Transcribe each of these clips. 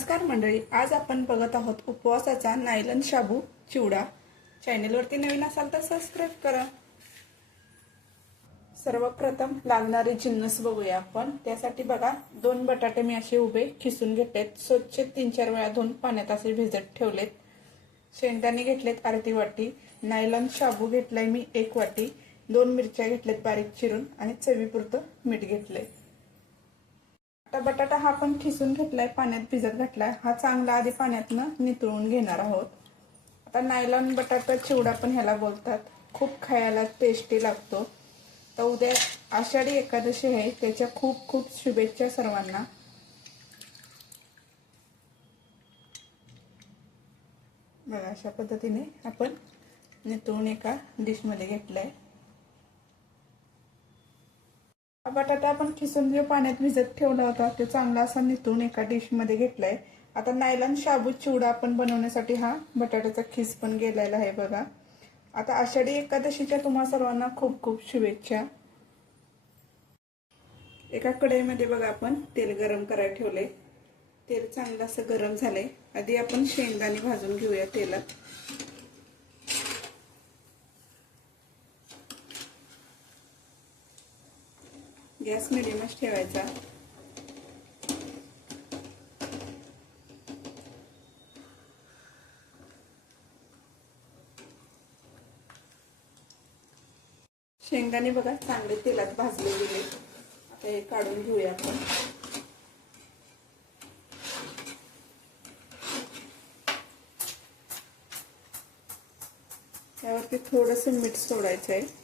नमस्कार मंडळी, आज आपण बघत आहोत उपवासाचा नायलन शाबू चिवडा। चॅनलवरती नवीन असाल तर सबस्क्राइब करा। सर्वप्रथम लागणारे जिन्नस बघूया आपण। त्यासाठी बघा, 2 बटाटे मी असे उभे खिसून घेतलेत, स्वच्छ 3-4 वेळा धुवून पाण्यात असे भिजत ठेवलेत। शेंगदाणे घेतलेत अर्धी वाटी, नायलन शाबू घेतलाय मी 1 वाटी, 2 मिरच्या घेतलेत बारीक चिरून आणि चवीपुरतं मीठ घेतलंय। आता बटाटा हा पण खिसून घेतलाय, पाण्यात भिजत घातलाय। हा चांगला आधी पाण्यातनं नितळून घेणार आहोत। आता नायलॉन बटाटा चिवडा पण ह्याला बोलतात, खूप खायला टेस्टी लागतो। तर उद्या आषाढी एकादशी आहे, त्याच्या खूप खूप शुभेच्छा सर्वांना। बघा, अशा पद्धतीने आपण नितळून एका डिश मध्ये घेतलाय। बटाटा आपण खिसून जो पाण्यात भिजत ठेवला होता तो चांगला असा नितळून एका डिश मध्ये घेतलाय। आता नायलन शाबू चिवडा आपण बनवण्यासाठी हा बटाट्याचा खिस पण गेलेला आहे बघा। आता आषाढी एकादशीच्या तुम्हा सर्वांना खूप खूप शुभेच्छा। एका कढईमध्ये बघा आपण तेल गरम करायला ठेवले। तेल चांगलं असं गरम झाले, आधी आपण शेंगदाणे भाजून घेऊया तेलात। गॅस मिडियमच ठेवायचा। शेंगदाणे बघा चांगले तेलात भाजले गेले, आता हे काढून घेऊया आपण। त्यावरती थोडंसं मीठ सोडायचं आहे।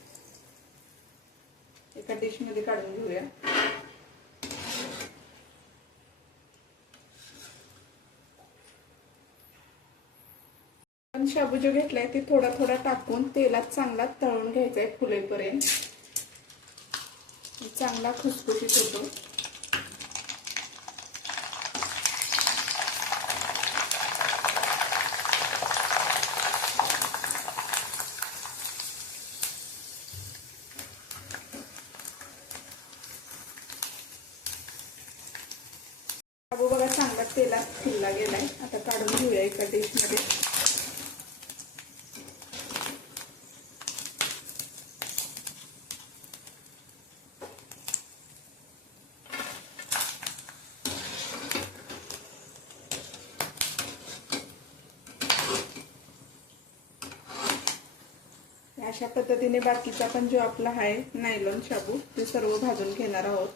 एका डिश मध्ये काढून घेऊया। पण शाबू जो घेतलाय ते थोडा थोडा टाकून तेलात चांगला तळून घ्यायचा आहे फुलेपर्यंत, चांगला खुसखुशीत होतो। शाबू बघा चांगला तेलात फुलला गेलाय, आता काढून घेऊया एका डिश मध्ये। अशा पद्धतीने बाकीचा पण जो आपला आहे नायलॉन शाबू ते सर्व भाजून घेणार आहोत।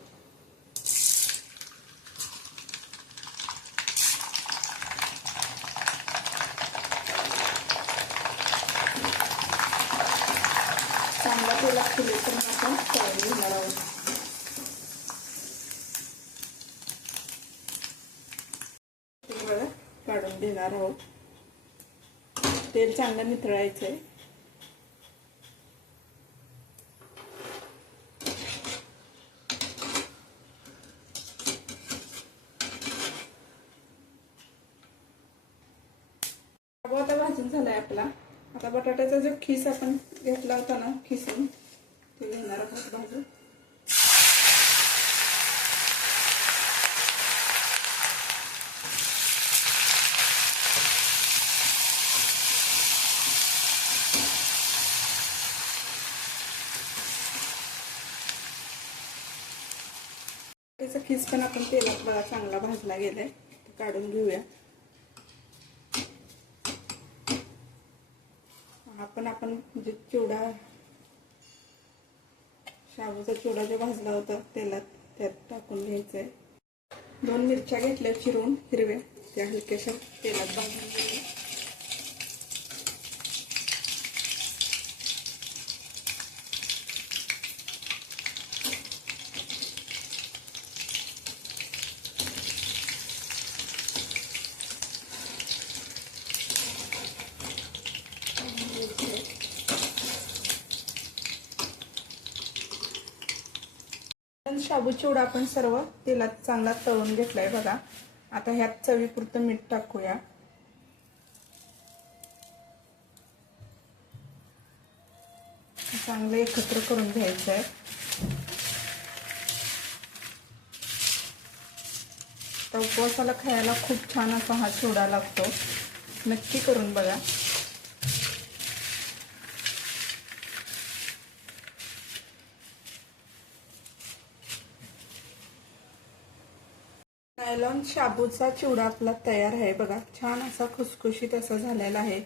चांगला तेलात फुलेपर्यंत आपण तळून घेणार आहोत। बघा, काढून घेणार आहोत। तेल चांगलं नितळायचंय। आता भाजून झालाय आपला। आता बटाट्याचा जो खिस आपण घेतला होता ना खिसून, ते घेणार आहोत भाजून। त्याचा खिस पण आपण तेलात बघा चांगला भाजला गेलाय, काढून घेऊया। आपण जे चिवडा शाबूचा चिवडा जो भाजला होता तेलात, त्यात टाकून घ्यायचंय। 2 मिरच्या घेतल्या चिरून हिरव्या, त्या हलक्याशा तेलात भाजून घेऊया। शाबू चिवडा आपण सर्व तेलात चांगला तळून घेतलाय बघा। आता ह्यात चवीपुरतं मीठ टाकूया। चांगलं एकत्र करून घ्यायचंय। तर उपवासाला खायला खूप छान असा हा चिवडा लागतो. नक्की करून बघा. नायलॉन शाबूचा चिवडा आपला तयार आहे बघा. छान असा खुसखुशीत असा झालेला आहे.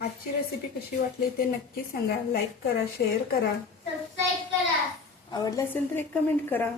आजची रेसिपी कशी वाटली ते नक्की सांगा. लाईक करा, शेअर करा, सबस्क्राईब करा. आवडलं असेल तर एक कमेंट करा.